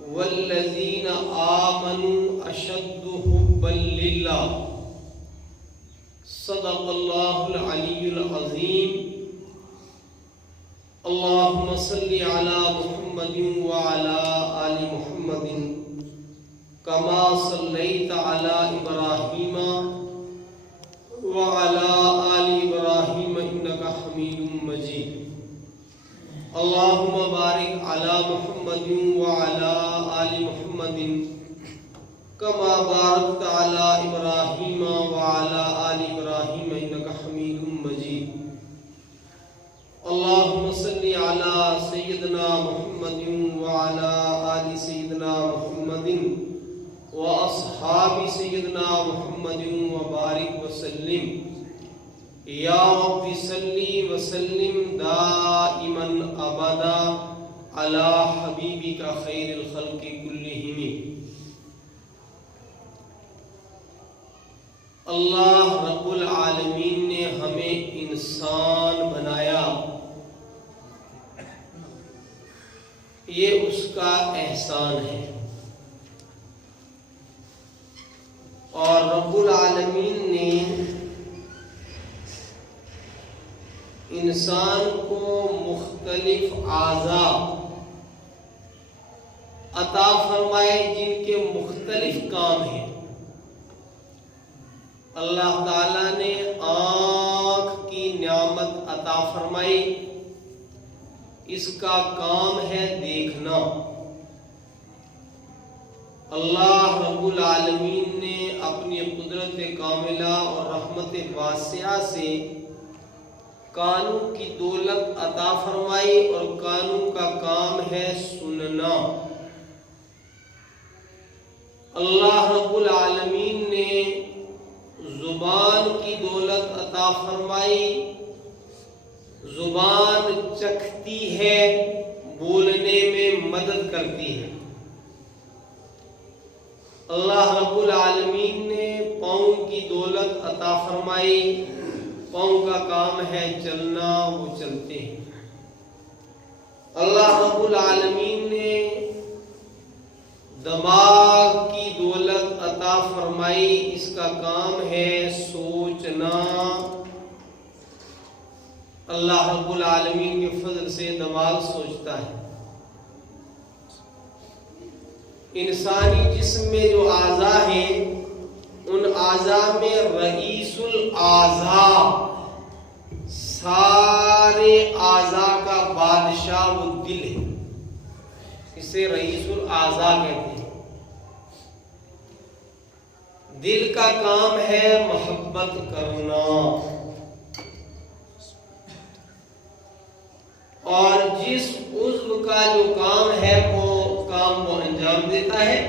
والذین آمنوا اشد حبا للہ صدق اللہ العلی العظیم اللہم صلی علی محمد وعلی آل محمد کما صلیت علی ابراہیم وعلی آل ابراہیم انکا حمید مجید اللہم بارک علی محمد وعلی آل محمد کما بارکت علی ابراہیم وعلی آل ابراہیم انکا حمید مجید اللہم صلی علی سیدنا محمد وعلی آل سیدنا محمد واصحاب سیدنا محمد وبارک وسلم یا رب صلی وسلم دائما ابدا علی حبیبک خیر الخلق کلہم۔ اللہ رب العالمین نے ہمیں انسان بنایا، یہ اس کا احسان ہے، اور رب العالمین نے انسان کو مختلف اعضاء عطا فرمائے جن کے مختلف کام ہیں۔ اللہ تعالیٰ نے آنکھ کی نعمت عطا فرمائی، اس کا کام ہے دیکھنا۔ اللہ رب العالمین نے اپنی قدرت کاملہ اور رحمت واسعہ سے کانوں کی دولت عطا فرمائی، اور کانوں کا کام ہے سننا۔ اللہ رب العالمین نے زبان کی دولت عطا فرمائی، زبان چکھتی ہے، بولنے میں مدد کرتی ہے۔ اللہ رب العالمین نے پاؤں کی دولت عطا فرمائی، پاؤں کا کام ہے چلنا، وہ چلتے ہیں۔ اللہ رب العالمین نے دماغ کی دولت عطا فرمائی، اس کا کام ہے سوچنا۔ اللہ رب العالمین کے فضل سے دماغ سوچتا ہے۔ انسانی جسم میں جو اعضاء ہیں، ان اعضاء میں رئیس الاعضاء، سارے اعضاء کا بادشاہ وہ دل ہے، اسے رئیس الاعضاء کہتے ہیں۔ دل کا کام ہے محبت کرنا، اور جس عضو کا جو کام ہے وہ کام وہ انجام دیتا ہے۔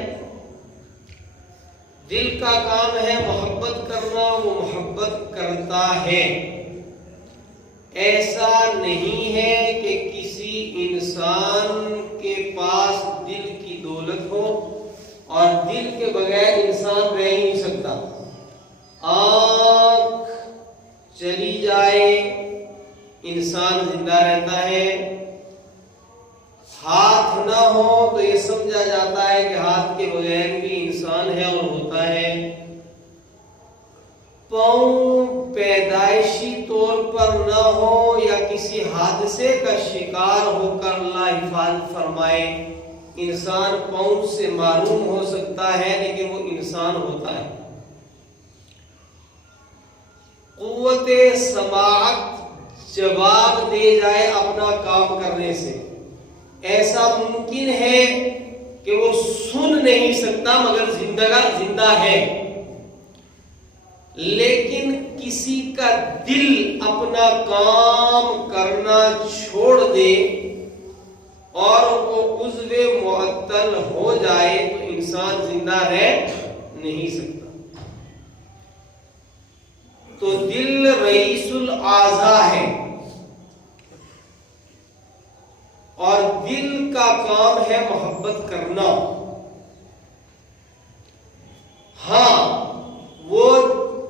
دل کا کام ہے محبت کرنا، وہ محبت کرتا ہے۔ ایسا نہیں ہے کہ کسی انسان کے پاس دل کی دولت ہو اور دل کے بغیر انسان رہ ہی نہیں سکتا۔ آنکھ چلی جائے انسان زندہ رہتا ہے، ہاتھ نہ ہو تو یہ سمجھا جاتا ہے کہ ہاتھ کے بغیر بھی انسان ہے اور ہوتا ہے۔ پاؤں پیدائشی طور پر نہ ہو یا کسی حادثے کا شکار ہو کر اللہ حفاظت فرمائے، انسان پاؤں سے محروم ہو سکتا ہے، لیکن وہ انسان ہوتا ہے۔ قوت سماعت جواب دے جائے اپنا کام کرنے سے، ایسا ممکن ہے کہ وہ سن نہیں سکتا مگر زندہ ہے، لیکن کسی کا دل اپنا کام کرنا چھوڑ دے اور وہ عضو معطل ہو جائے تو انسان زندہ رہ نہیں سکتا۔ تو دل رئیس الاعضاء ہے، اور دل کا کام ہے محبت کرنا۔ ہاں، وہ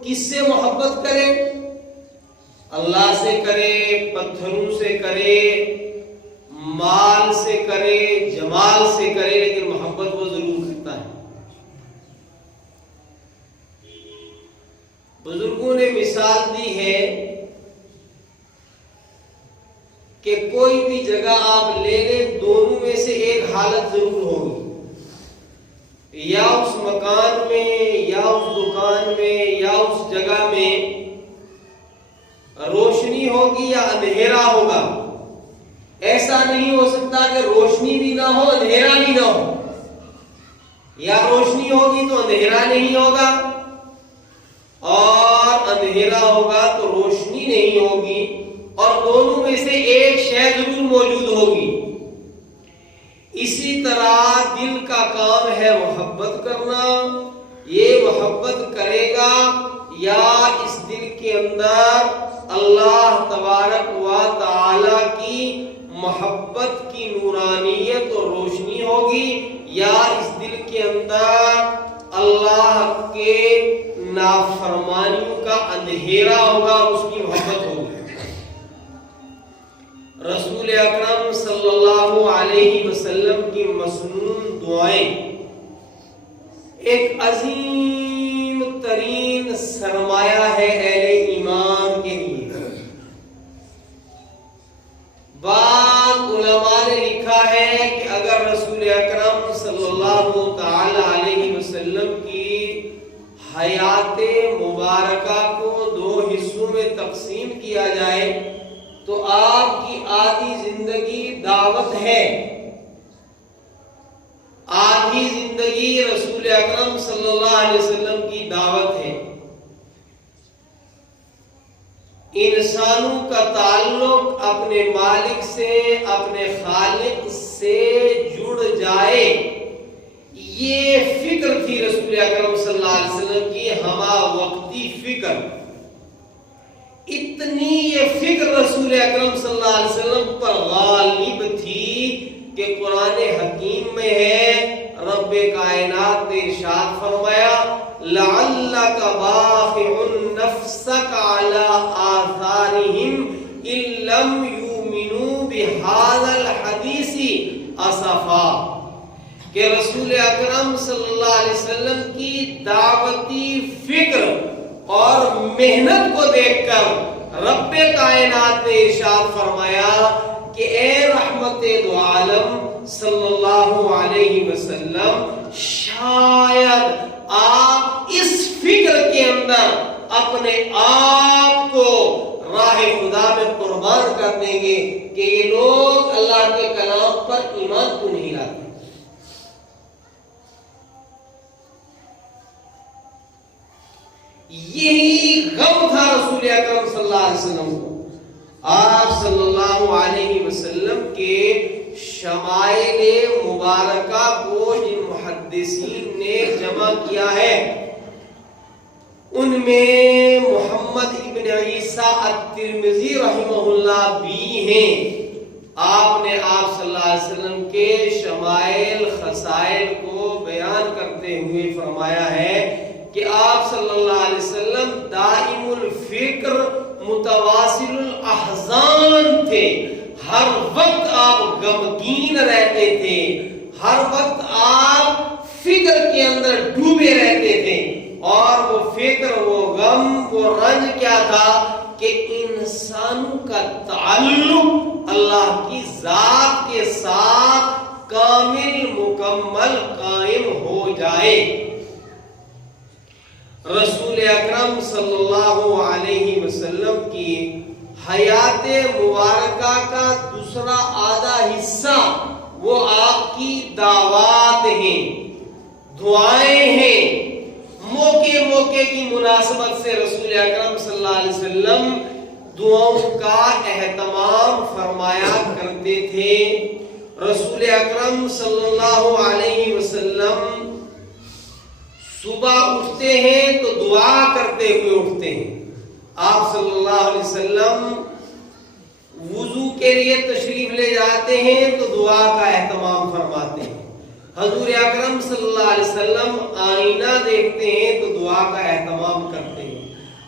کس سے محبت کرے؟ اللہ سے کرے، پتھروں سے کرے، مال سے کرے، کرے، جمال سے کرے، لیکن محبت وہ ضرور کرتا ہے۔ بزرگوں نے مثال دی ہے کہ کوئی بھی جگہ آپ لے لیں، دونوں میں سے ایک حالت ضرور ہوگی، یا اس مکان میں یا اس دکان میں یا اس جگہ میں روشنی ہوگی یا اندھیرا ہوگا۔ ایسا نہیں ہو سکتا کہ روشنی بھی نہ ہو اندھیرا بھی نہ ہو، یا روشنی ہوگی تو اندھیرا نہیں ہوگا، اور اندھیرا ہوگا تو روشنی نہیں ہوگی، اور دونوں میں سے ایک شے ضرور موجود ہوگی۔ اسی طرح دل کا کام ہے محبت کرنا، یہ محبت کرے گا یا اس دل کے اندر اللہ تبارک و تعالی کی محبت کی نورانیت اور روشنی ہوگی، یا اس دل کے اندر اللہ کے نافرمانیوں کا اندھیرا ہوگا، اس کی محبت ہوگی۔ رسول اکرم صلی اللہ علیہ وسلم کی مسنون دعائیں ایک عظیم ترین سرمایہ ہے اہل ایمان کے لیے۔ بعض علماء نے لکھا ہے کہ اگر رسول اکرم صلی اللہ تعالی علیہ وسلم کی حیات مبارکہ کو دو حصوں میں تقسیم کیا جائے تو آپ کی آدھی زندگی دعوت ہے، آدھی زندگی رسول اکرم صلی اللہ علیہ وسلم کی دعوت ہے۔ انسانوں کا تعلق اپنے مالک سے، اپنے خالق سے جڑ جائے، یہ فکر تھی رسول اکرم صلی اللہ علیہ وسلم کی، ہمہ وقتی فکر۔ اتنی یہ فکر رسول اکرم صلی اللہ علیہ وسلم پر غالب تھی کہ قرآن حکیم میں ہے، رب کائنات نے ارشاد فرمایا لعلک باخع نفسک علی آثارہم ان لم یؤمنوا بہذا الحدیث اسفا، کہ رسول اکرم صلی اللہ علیہ وسلم کی دعوتی فکر اور محنت کو دیکھ کر رب کائنات نے ارشاد فرمایا کہ اے رحمت دو عالم صلی اللہ علیہ وسلم، شاید آپ اس فکر کے اندر اپنے آپ کو راہ خدا میں قربان کر دیں گے کہ یہ لوگ اللہ کے کلام پر ایمان کو نہیں لاتے۔ یہی غم تھا رسول اکرم صلی اللہ علیہ وسلم کو۔ آپ صلی اللہ علیہ وسلم کے شمائل مبارکہ کو جن محدثین نے جمع کیا ہے ان میں محمد ابن عیسیٰ الترمذی رحمہ اللہ بھی ہیں۔ آپ نے آپ صلی اللہ علیہ وسلم کے شمائل خصائل کو بیان کرتے ہوئے فرمایا ہے کہ آپ صلی اللہ علیہ وسلم دائم الفکر متواصل الاحزان تھے، ہر وقت آپ غمگین رہتے تھے، ہر وقت آپ فکر کے اندر ڈوبے رہتے تھے، اور وہ فکر، وہ غم، وہ رنج کیا تھا کہ انسانوں کا تعلق اللہ کی ذات کے ساتھ کامل مکمل قائم ہو جائے۔ رسول اکرم صلی اللہ علیہ وسلم کی حیات مبارکہ کا دوسرا آدھا حصہ وہ آپ کی دعوات ہیں، دعائیں ہیں۔ موقع موقع کی مناسبت سے رسول اکرم صلی اللہ علیہ وسلم دعاؤں کا اہتمام فرمایا کرتے تھے۔ رسول اکرم صلی اللہ علیہ وسلم صبح اٹھتے ہیں تو دعا کرتے ہوئے اٹھتے ہیں۔ آپ صلی اللہ علیہ وسلم وضو کے لیے تشریف لے جاتے ہیں تو دعا کا اہتمام فرماتے ہیں۔ حضور اکرم صلی اللہ علیہ وسلم آئینہ دیکھتے ہیں تو دعا کا اہتمام کرتے ہیں،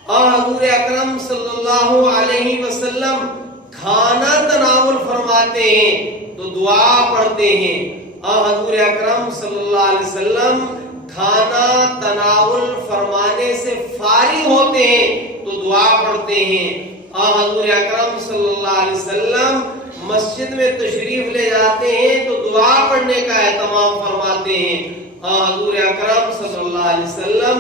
اور حضور اکرم صلی اللہ علیہ وسلم کھانا تناول فرماتے ہیں تو دعا پڑھتے ہیں. حضور اکرم صلی اللہ علیہ وسلم کھانا تناول فرمانے سے فارغ ہوتے ہیں تو دعا پڑھتے ہیں. حضور اکرم صلی اللہ علیہ وسلم مسجد میں تشریف لے جاتے ہیں تو دعا پڑھنے کا اہتمام فرماتے ہیں. حضور اکرم صلی اللہ علیہ وسلم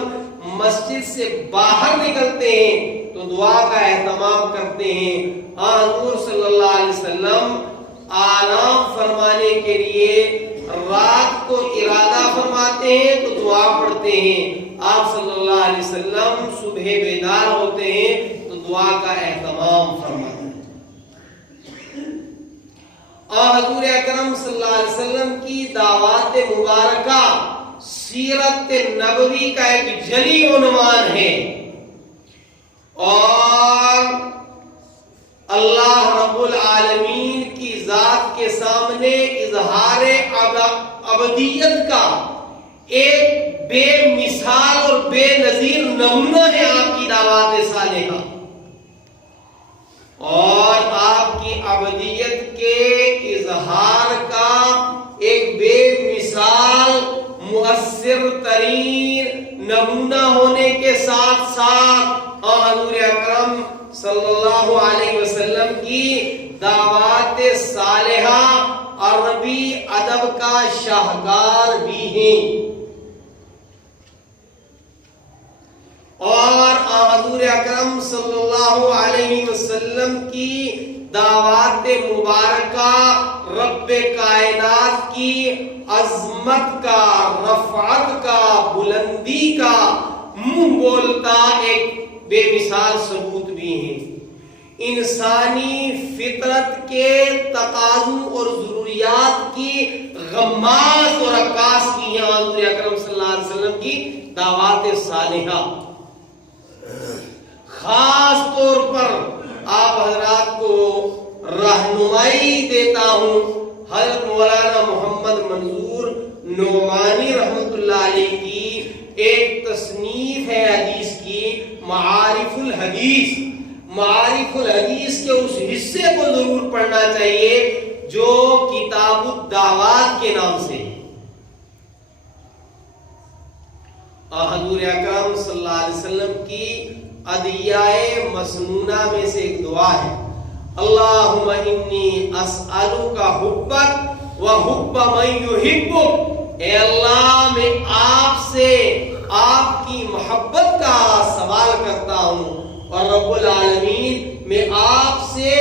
مسجد سے باہر نکلتے ہیں تو دعا کا اہتمام کرتے ہیں. حضور صلی اللہ علیہ وسلم آرام فرمانے کے لیے رات کو ارادہ فرماتے ہیں تو دعا پڑھتے ہیں. آپ صلی اللہ علیہ وسلم صبح بیدار ہوتے ہیں تو دعا کا اہتمام فرماتے ہیں. حضور اکرم صلی اللہ علیہ وسلم کی دعوات مبارکہ سیرت نبوی کا ایک جلی عنوان ہے اور اللہ رب العالمین کی ذات کے سامنے اظہار ابدیت کا ایک بے مثال اور بے نظیر نمونہ ہے آپ کی دعوات صالحہ، اور آپ کی ابدیت کے اظہار کا ایک بے مثال مؤثر ترین نمونہ ہونے کے ساتھ ساتھ حضور اکرم صلی اللہ علیہ وسلم کی دعوات صالحہ عربی ادب کا شاہکار بھی ہیں. اور حضور اکرم صلی اللہ علیہ وسلم کی دعوات مبارکہ رب کائنات کی عظمت کا، رفعت کا، بلندی کا منہ بولتا ایک بے مثال ثبوت بھی ہیں. انسانی فطرت کے تقاضوں اور ضروریات کی غماز اور عکاس کی ہیں حضور اکرم صلی اللہ علیہ وسلم کی دعوات صالحہ. خاص طور پر آپ حضرات کو رہنمائی دیتا ہوں حضرت مولانا محمد منظور نعمانی رحمت اللہ علیہ کی ایک تصنیف ہے حدیث کی، معارف الحدیث. معارف الحدیث کے اس حصے کو ضرور پڑھنا چاہیے جو کتاب الدعوات کے نام سے. حضور اکرم صلی اللہ علیہ وسلم کی ادعیائے مسنونہ میں سے ایک دعا ہے، اللہم انی اسألک حبک و حب من یحبک. اے اللہ میں آپ سے آپ کی محبت کا سوال کرتا ہوں، اور رب العالمین میں آپ سے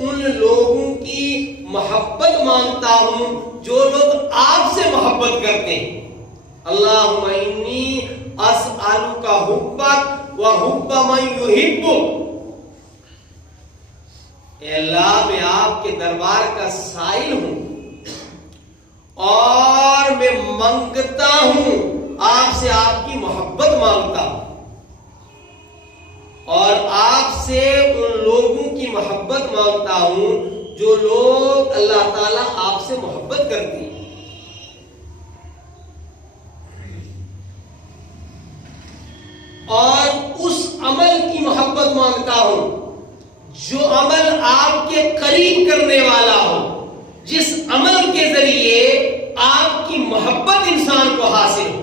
ان لوگوں کی محبت مانگتا ہوں جو لوگ آپ سے محبت کرتے ہیں. اللہم انی اسألک حبک و حب من یحبک. اے اللہ میں آپ کے دربار کا سائل ہوں اور میں منگتا ہوں، آپ سے آپ کی محبت مانگتا ہوں، اور آپ سے ان لوگوں کی محبت مانگتا ہوں جو لوگ اللہ تعالیٰ آپ سے محبت کرتے ہیں. اور اس عمل کی محبت مانگتا ہوں جو عمل آپ کے قریب کرنے والا ہو، جس عمل کے ذریعے آپ کی محبت انسان کو حاصل ہو.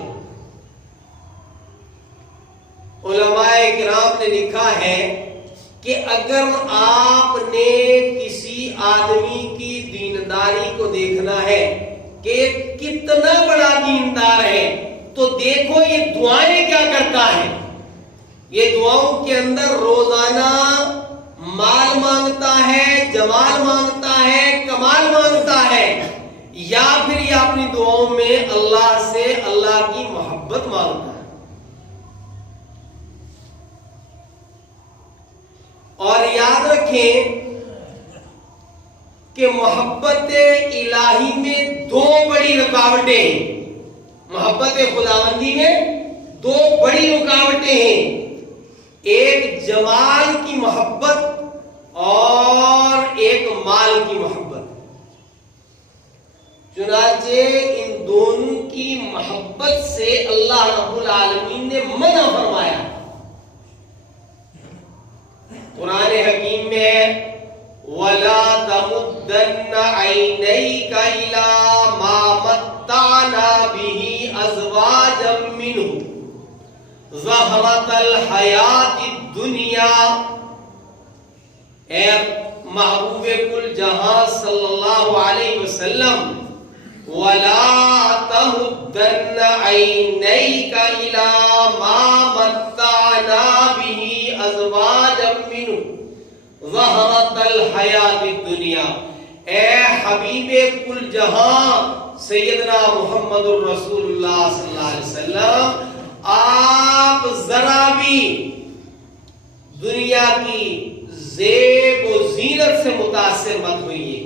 علماء کرام نے لکھا ہے کہ اگر آپ نے کسی آدمی کی دینداری کو دیکھنا ہے کہ کتنا بڑا دیندار ہے تو دیکھو یہ دعائیں کیا کرتا ہے. یہ دعاؤں کے اندر روزانہ مال مانگتا ہے، جمال مانگتا ہے، کمال مانگتا ہے، یا پھر یہ اپنی دعاؤں میں اللہ سے اللہ کی محبت مانگتا ہے. اور یاد رکھیں کہ محبت الہی میں دو بڑی رکاوٹیں ہیں. محبت خداوندی میں دو بڑی رکاوٹیں ہیں، ایک جمال کی محبت اور ایک مال کی محبت. چنانچہ ان دونوں کی محبت سے اللہ رب العالمین نے منع فرمایا. قرآن حکیم میں وَلَا تَمُدَّنَّ عَيْنَيْكَ إلى ما متعنا به أزواجا منه زهرة الحياة الدنيا. اے محبوب کل جہاں صلی اللہ علیہ وسلم، وَلَا تَمُدَّنَّ عَيْنَيْكَ إِلَى مَا مَتَّعْنَا بِهِ أَزْوَاجًا مِّنْهُ زَهْرَةَ الْحَيَاةِ الدُّنْيَا. اے حبیب کل جہاں سیدنا محمد الرسول اللہ صلی اللہ علیہ وسلم، آپ ذرا بھی دنیا کی زیب و زینت سے متاثر مت ہوئیے.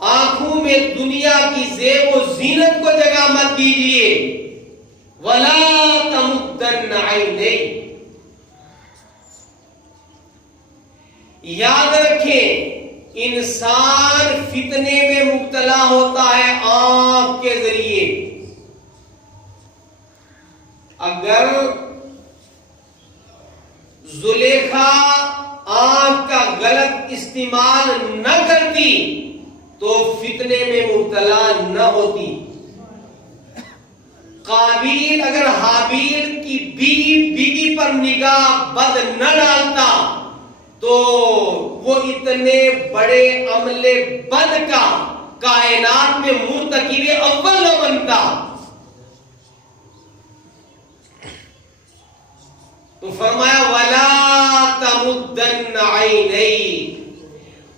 آنکھوں میں دنیا کی زیب و زینت کو جگہ مت دیجیے. وَلَا تَمُدَّنَّ عَيْنَيْكَ. یاد رکھیں انسان فتنے میں مبتلا ہوتا ہے آنکھ کے ذریعے. اگر زلیخا آنکھ کا غلط استعمال نہ کرتی تو فتنے میں مبتلا نہ ہوتی. قابیل اگر حابیل کی بیوی پر نگاہ بد نہ ڈالتا تو وہ اتنے بڑے عمل بد کا کائنات میں مرتکب اول نہ بنتا. تو فرمایا وَلَا تَمُدَّنَّ عَيْنَيْكَ.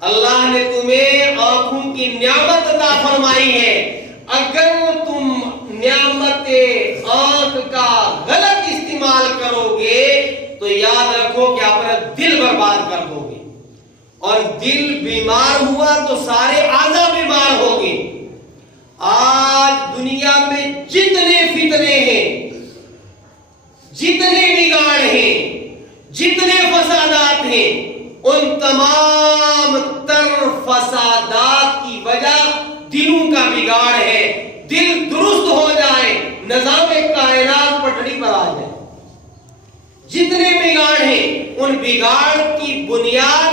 اللہ نے تمہیں آنکھوں کی نعمت عطا فرمائی ہے. اگر تم نعمت آنکھ کا غلط استعمال کرو گے تو یاد رکھو کہ اپنا دل برباد کر دو گے، اور دل بیمار ہوا تو سارے اعضاء بیمار ہو گے. آج دنیا میں جتنے فتنے ہیں، جتنے بگاڑ ہیں، جتنے فسادات ہیں، ان تمام تر فسادات کی وجہ دلوں کا بگاڑ ہے. دل درست ہو جائے، نظام کائنات پٹری پر آ جائے. جتنے بگاڑ ہیں ان بگاڑ کی بنیاد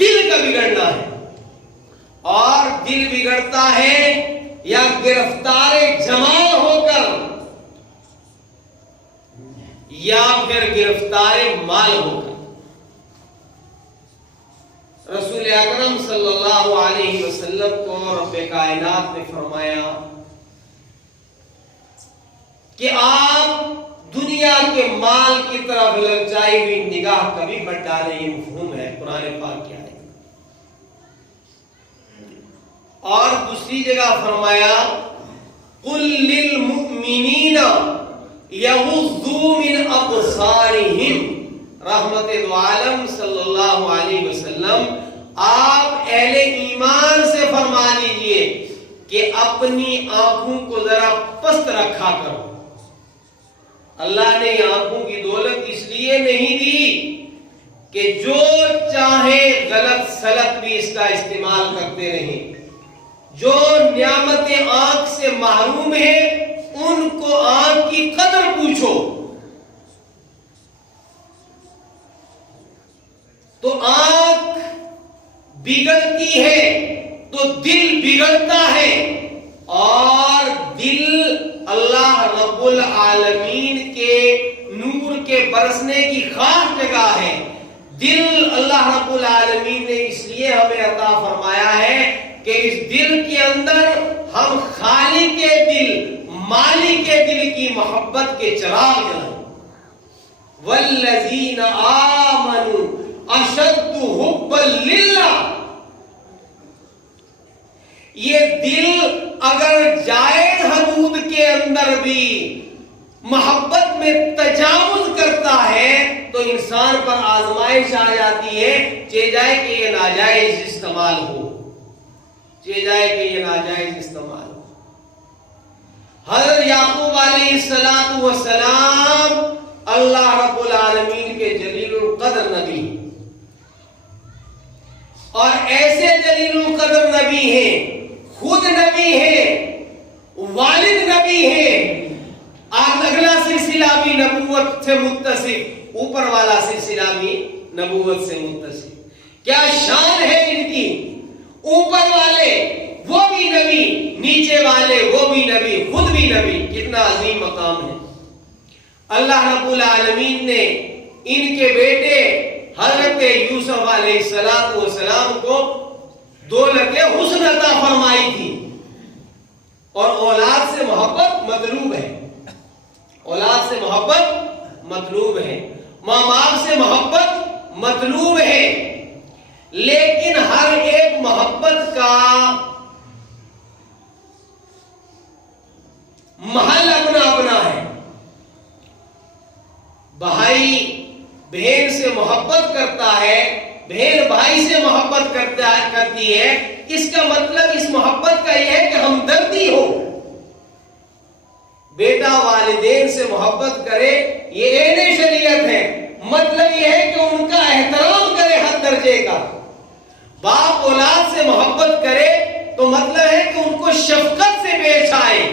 دل کا بگڑنا ہے. اور دل بگڑتا ہے یا گرفتار جمال ہو کر یا پھر گرفتار مال ہو کر. رسول اکرم صلی اللہ علیہ وسلم کو رب کائنات نے فرمایا کہ آپ دنیا کے مال کی طرف للچائی ہوئی نگاہ کبھی مت ڈالیں. یہ مفہوم ہے قرآن پاک کیا ہے. اور دوسری جگہ فرمایا قُل لِّلْمُؤْمِنِينَ يَغُضُّوا مِنْ أَبْصَارِهِمْ. رحمت دو عالم صلی اللہ علیہ وسلم آپ اہل ایمان سے فرما دیجئے کہ اپنی آنکھوں کو ذرا پست رکھا کرو. اللہ نے آنکھوں کی دولت اس لیے نہیں دی کہ جو چاہے غلط سلط بھی اس کا استعمال کرتے رہیں. جو نعمت آنکھ سے محروم ہے ان کو آنکھ کی قدر پوچھو. تو آنکھ بگڑتی ہے تو دل بگڑتا ہے، اور دل اللہ رب العالمین کے نور کے برسنے کی خاص جگہ ہے. دل اللہ رب العالمین نے اس لیے ہمیں عطا فرمایا ہے کہ اس دل کے اندر ہم خالق کے دل، مالک کے دل کی محبت کے چراغ جلائیں. والذین آمنوا اشد حبا للہ. یہ دل اگر جائز حدود کے اندر بھی محبت میں تجاوز کرتا ہے تو انسان پر آزمائش آ جاتی ہے، چاہے جائے کہ یہ ناجائز استعمال ہو، چاہے جائے کہ یہ ناجائز استعمال ہو. حضرت یعقوب علیہ السلام اللہ رب العالمین کے جلیل القدر نبی، اور ایسے جلیل القدر نبی ہیں، خود نبی ہیں، والد نبی ہیں. اگلا سلسلہ بھی نبوت سے متصل، اوپر والا سلسلہ بھی نبوت سے متصل. کیا شان ہے ان کی. اوپر والے وہ بھی نبی، نیچے والے وہ بھی نبی، خود بھی نبی. کتنا عظیم مقام ہے. اللہ رب العالمین نے ان کے بیٹے حضرت یوسف علیہ السلام کو دولت حسن عطا فرمائی تھی. اور اولاد سے محبت مطلوب ہے، اولاد سے محبت مطلوب ہے، ماں باپ سے محبت مطلوب ہے، لیکن ہر ایک محبت کا محل اپنا اپنا ہے. بھائی بہن سے محبت کرتا ہے، بہن بھائی سے محبت کرتی ہے، اس کا مطلب اس محبت کا یہ ہے کہ ہمدردی ہو. بیٹا والدین سے محبت کرے، یہ عین شریعت ہے. مطلب یہ ہے کہ ان کا احترام کرے ہر درجے کا. باپ اولاد سے محبت کرے تو مطلب ہے کہ ان کو شفقت سے پیش آئے.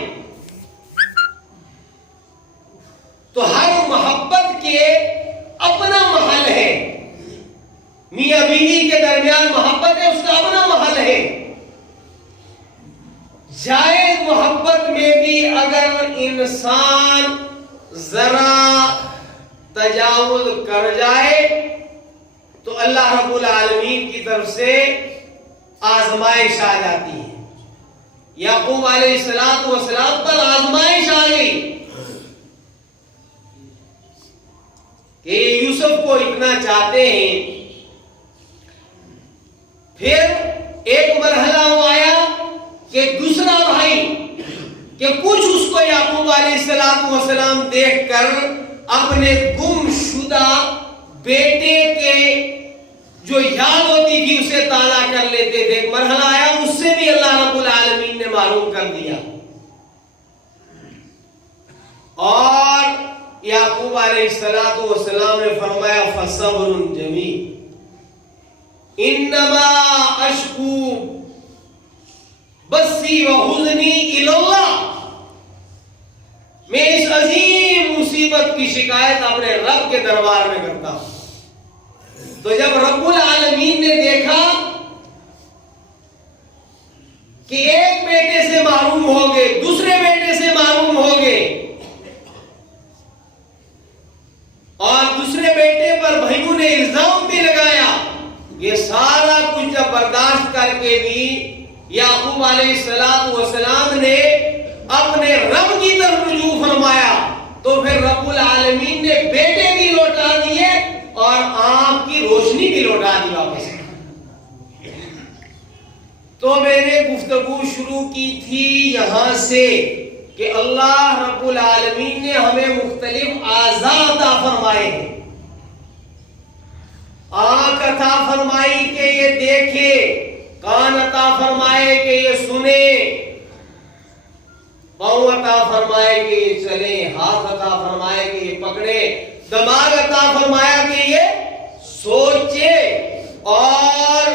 تو ہر محبت کے اپنا محل ہے. میاں بیوی کے درمیان محبت ہے، اس کا اپنا محل ہے. جائز محبت میں بھی اگر انسان ذرا تجاوز کر جائے تو اللہ رب العالمین کی طرف سے آزمائش آ جاتی ہے. یعقوب علیہ السلام پر آزمائش آ گئی کہ یوسف کو اتنا چاہتے ہیں. پھر ایک مرحلہ وہ آیا کہ دوسرا بھائی کہ کچھ اس کو یعقوب علیہ السلام دیکھ کر اپنے گم شدہ بیٹے کے جو یاد ہوتی تھی اسے تالا کر لیتے تھے. ایک مرحلہ آیا اس سے بھی اللہ رب العالمین نے معلوم کر دیا. اور یعقوب علیہ السلام نے فرمایا فصبر جمیل انما اشکو بسی وحزنی الی اللہ. میں اس عظیم مصیبت کی شکایت اپنے رب کے دربار میں کرتا ہوں. تو جب رب العالمین نے دیکھا کہ ایک بیٹے سے محروم ہو گئے، دوسرے بیٹے سے محروم ہو گئے، اور دوسرے بیٹے پر بھائیوں نے الزام بھی لگایا، یہ سارا کچھ جب برداشت کر کے بھی یعقوب علیہ السلام نے اپنے رب کی طرف رجوع فرمایا تو پھر رب العالمین نے بیٹے بھی لوٹا دیے اور آنکھ کی روشنی بھی لوٹا دی واپس. تو میں نے گفتگو شروع کی تھی یہاں سے کہ اللہ رب العالمین نے ہمیں مختلف اعضاء عطا فرمائے ہیں. آنکھ عطا فرمائی کہ یہ دیکھے، کان عطا فرمائے کہ یہ سنے، پاؤں عطا فرمائے کہ یہ چلے، ہاتھ عطا فرمائے کہ یہ پکڑے، دماغ عطا فرمایا کہ یہ سوچے، اور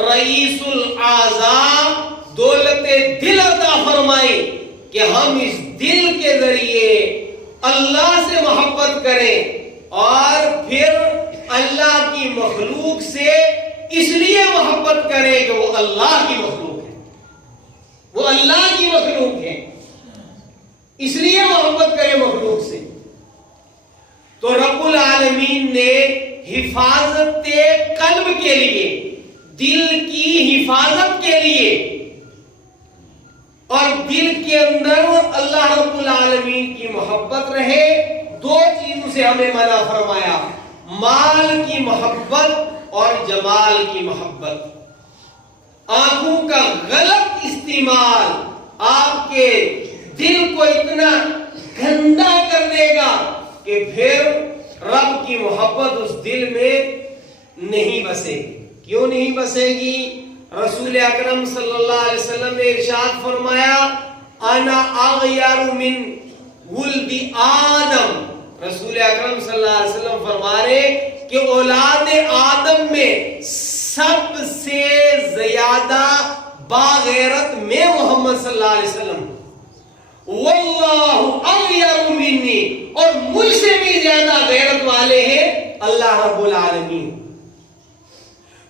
رئیس الاعضاء دولت دل عطا فرمائی کہ ہم اس دل کے ذریعے اللہ سے محبت کریں اور پھر اللہ کی مخلوق سے اس لیے محبت کریں کہ وہ اللہ کی مخلوق ہے، وہ اللہ کی مخلوق ہے، اس لیے محبت کریں مخلوق سے. تو رب العالمین نے حفاظت قلب کے لیے، دل کی حفاظت کے لیے اور دل کے اندر اللہ رب العالمین کی محبت رہے، دو چیزوں سے ہمیں منع فرمایا، مال کی محبت اور جمال کی محبت. آنکھوں کا غلط استعمال آپ کے دل کو اتنا گندا کر دے گا کہ پھر رب کی محبت اس دل میں نہیں بسے گی. کیوں نہیں بسے گی؟ رسول اکرم صلی اللہ علیہ وسلم نے ارشاد فرمایا انا اغیر من ولد آدم. رسول اکرم صلی اللہ علیہ وسلم فرما رہے کہ اولاد آدم میں سب سے زیادہ باغیرت میں محمد صلی اللہ علیہ وسلم، واللہ اغیر منی، اور مجھ سے بھی زیادہ غیرت والے ہیں اللہ رب العالمین.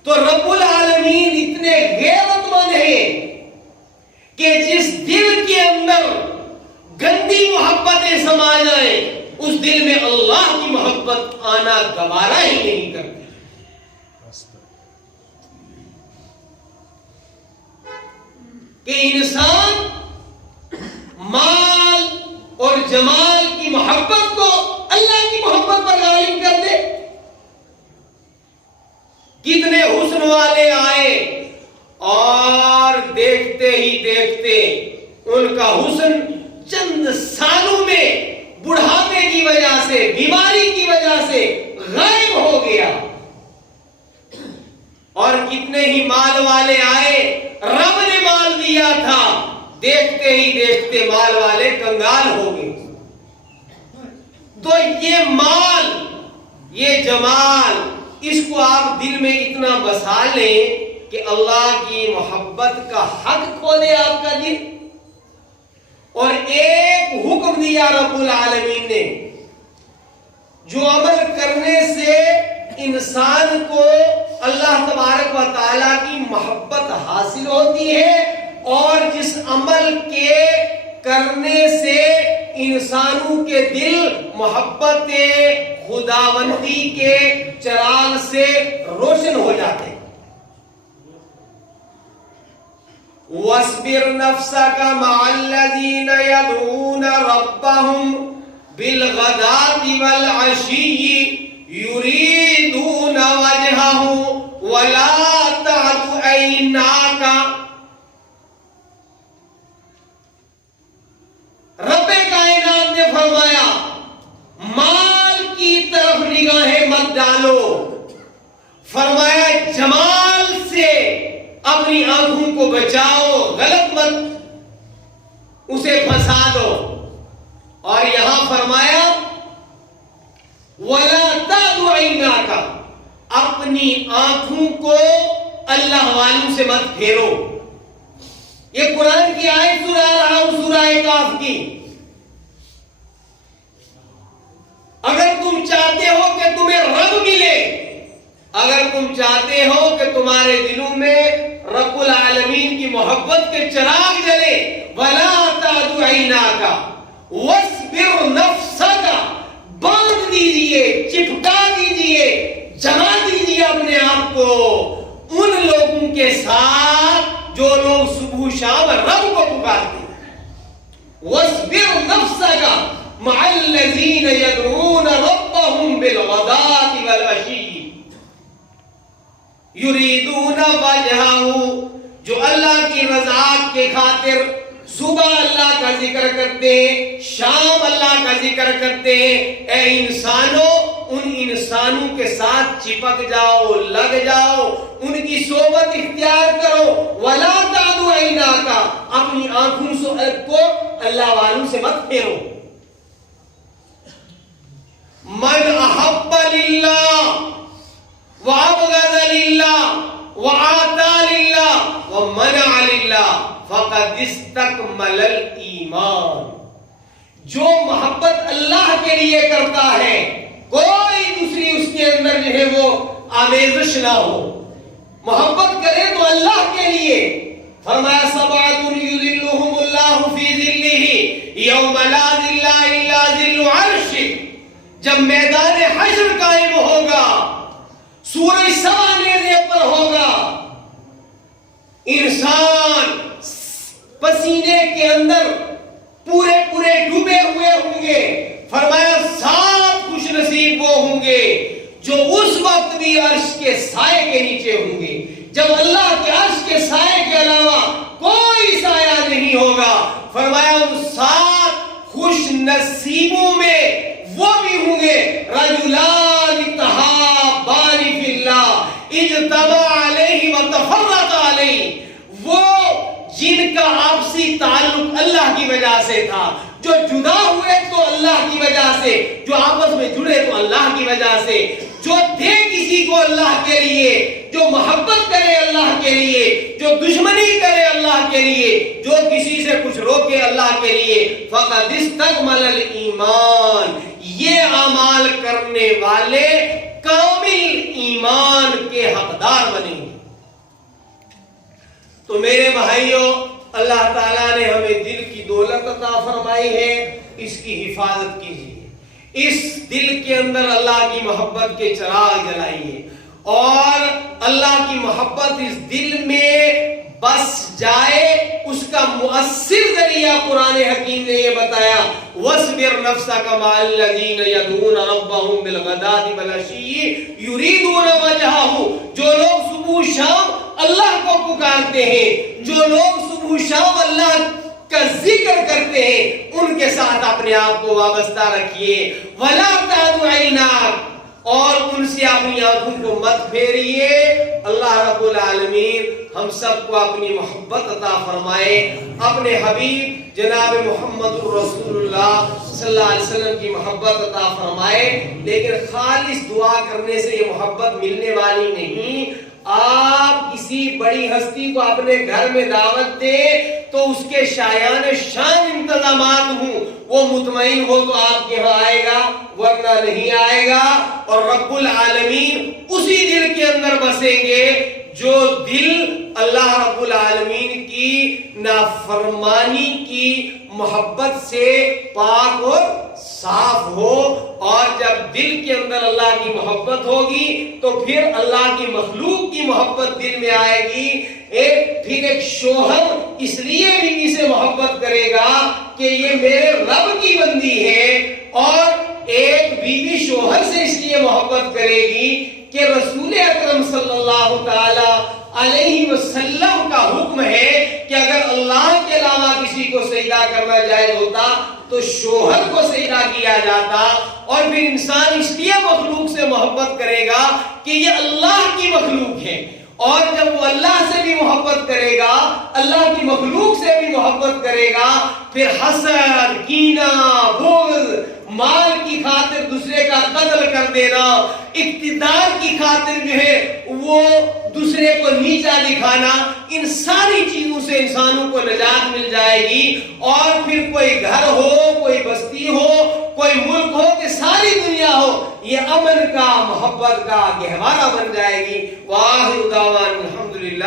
تو رب العالمین اتنے غیرت مند ہیں کہ جس دل کے اندر گندی محبتیں سما جائیں اس دل میں اللہ کی محبت آنا گوارا ہی نہیں کرتی. کہ انسان مال اور جمال کی محبت کو اللہ کی محبت پر غالب کر دے. کتنے حسن والے آئے اور دیکھتے ہی دیکھتے ان کا حسن چند سالوں میں بڑھاپے کی وجہ سے، بیماری کی وجہ سے غائب ہو گیا. اور کتنے ہی مال والے آئے، رب نے مال دیا تھا، دیکھتے ہی دیکھتے مال والے کنگال ہو گئے. تو یہ مال، یہ جمال، اس کو آپ دل میں اتنا بسا لیں کہ اللہ کی محبت کا حق کھو دے آپ کا دل. اور ایک حکم دیا رب العالمین نے جو عمل کرنے سے انسان کو اللہ تبارک و تعالیٰ کی محبت حاصل ہوتی ہے، اور جس عمل کے کرنے سے انسانوں کے دل محبت خداوندی کے چراغ سے روشن ہو جاتے ہیں. وَاصْبِرْ نَفْسَكَ مَعَ الَّذِينَ يَدْعُونَ رَبَّهُمْ بِالْغَدَاةِ وَالْعَشِيِّ يُرِيدُونَ وَجْهَهُ وَلَا تَعْدُ عَيْنَاكَ. رب کائنات نے فرمایا مال کی طرف نگاہیں مت ڈالو، فرمایا جمال سے اپنی آنکھوں کو بچاؤ، غلط مت اسے پھنسا دو. اور یہاں فرمایا وَلَا تَعْدُ عَيْنَاكَ، اپنی آنکھوں کو اللہ والوں سے مت پھیرو. یہ قرآن کی آیت سنا رہا ہوں سورہ کاف کی. اگر تم چاہتے ہو کہ تمہیں رب ملے، اگر تم چاہتے ہو کہ تمہارے دلوں میں رب العالمین کی محبت کے چراغ جلے، وَلَا تَعْدُ عَيْنَاكَ وَاصْبِرْ نَفْسَكَ، باندھ دیجئے، چپکا دیجئے، جما دیجئے اپنے آپ کو ان لوگوں کے ساتھ جو لوگ صبح شام رب کو پکارتے ہیں. وَاصْبِرْ نَفْسَكَ مَعَ الَّذِينَ يَدْعُونَ رَبَّهُمْ بِالْغَدَاةِ وَالْعَشِيِّ يُرِيدُونَ وَجْهَهُ، جو اللہ کی رضا کے خاطر صبح اللہ کا ذکر کرتے ہیں، شام اللہ کا ذکر کرتے ہیں. اے انسانوں، ان انسانوں کے ساتھ چپک جاؤ، لگ جاؤ، ان کی صحبت اختیار کرو. وَلَا تَعْدُ عَيْنَاكَ، اپنی آنکھوں کو اللہ والوں سے مت پھیرو. من احب للہ وابغض للہ وآتا للہ ومنع للہ فقد استکمل الایمان. جو محبت اللہ کے لیے کرتا ہے، کوئی دوسری اس کے اندر جو ہے وہ آمیزش نہ ہو، محبت کرے تو اللہ کے لیے. فرمایا سبعۃ یظلھم اللہ فی ظلہ یوم لا ظل الا ظل عرشہ. جب میدان حشر قائم ہوگا، سورج سوا نیزے پر ہوگا، انسان پسینے کے اندر پورے پورے ڈوبے ہوئے ہوں گے. فرمایا 7 خوش نصیب وہ ہوں گے جو اس وقت بھی عرش کے سائے کے نیچے ہوں گے، جب اللہ کے عرش کے سائے کے علاوہ کوئی سایہ نہیں ہوگا. فرمایا ان 7 خوش نصیبوں میں وہ بھی ہوں گے رجلان تحابان فی اللہ اجتمع علیہ وتفرقا علیہ، وہ جن کا آپسی تعلق اللہ کی وجہ سے تھا، جو جدا ہوئے تو اللہ کی وجہ سے، جو آپس میں جڑے تو اللہ کی وجہ سے، جو دے کسی کو اللہ کے لیے، جو محبت کرے اللہ کے لیے، جو دشمنی کرے اللہ کے لیے، جو کسی سے کچھ روکے اللہ کے لیے، فقد استکمل الایمان. یہ اعمال کرنے والے کامل ایمان کے حقدار بنیں گے. تو میرے بھائیوں، اللہ تعالیٰ نے ہمیں دل کی دولت عطا فرمائی ہے، اس کی حفاظت کیجیے، اس دل کے اندر اللہ کی محبت کے چراغ جلائیے، اور اللہ کی محبت اس دل میں بس جائے، اس کا مؤثر ذریعہ قرآن حکیم نے یہ بتایا، وَاصْبِرْ نَفْسَكَ مَعَ الَّذِينَ يَدْعُونَ رَبَّهُمْ بِالْغَدَاةِ وَالْعَشِيِّ يُرِيدُونَ وَجْهَهُ، جو لوگ صبح شام اللہ کو پکارتے ہیں، جو لوگ صبح شام اللہ کا ذکر کرتے ہیں، ان کے ساتھ اپنے آپ کو وابستہ رکھیے، وَلَا تَعْدُ عَيْنَاكَ، اور ان سے اپنی آنکھوں کو مت پھیریے۔ اللہ رب العالمین ہم سب کو اپنی محبت عطا فرمائے، اپنے حبیب جناب محمد الرسول اللہ صلی اللہ علیہ وسلم کی محبت عطا فرمائے۔ لیکن خالص دعا کرنے سے یہ محبت ملنے والی نہیں۔ آپ کسی بڑی ہستی کو اپنے گھر میں دعوت دیں تو اس کے شایان شان انتظامات ہوں، وہ مطمئن ہو تو آپ کے ہاں آئے گا، ورنہ نہیں آئے گا۔ اور رب العالمین اسی دل کے اندر بسیں گے جو دل اللہ رب العالمین کی نافرمانی کی محبت سے پاک اور صاف ہو۔ اور جب دل کے اندر اللہ کی محبت ہوگی تو پھر اللہ کی مخلوق کی محبت دل میں آئے گی۔ پھر ایک شوہر اس لیے بیوی سے محبت کرے گا کہ یہ میرے رب کی بندی ہے، اور ایک بیوی شوہر سے اس لیے محبت کرے گی کہ رسول اکرم صلی اللہ تعالی علیہ وسلم کا حکم ہے کہ اگر اللہ کے علاوہ کسی کو سجدہ کرنا جائز ہوتا تو شوہر کو سجدہ کیا جاتا۔ اور پھر انسان اس لیے مخلوق سے محبت کرے گا کہ یہ اللہ کی مخلوق ہے، اور جب وہ اللہ سے بھی محبت کرے گا، اللہ کی مخلوق سے بھی محبت کرے گا، پھر حسد، کینہ، بغض، مال کی خاطر دوسرے کا قتل کر دینا، اقتدار کی خاطر جو ہے وہ دوسرے کو نیچا دکھانا، ان ساری چیزوں سے انسانوں کو نجات مل جائے گی۔ اور پھر کوئی گھر ہو، کوئی بستی ہو، کوئی ملک ہو، کہ ساری دنیا ہو، یہ امن کا، محبت کا گہوارہ بن جائے گی۔ وآخر دعوانا الحمدللہ۔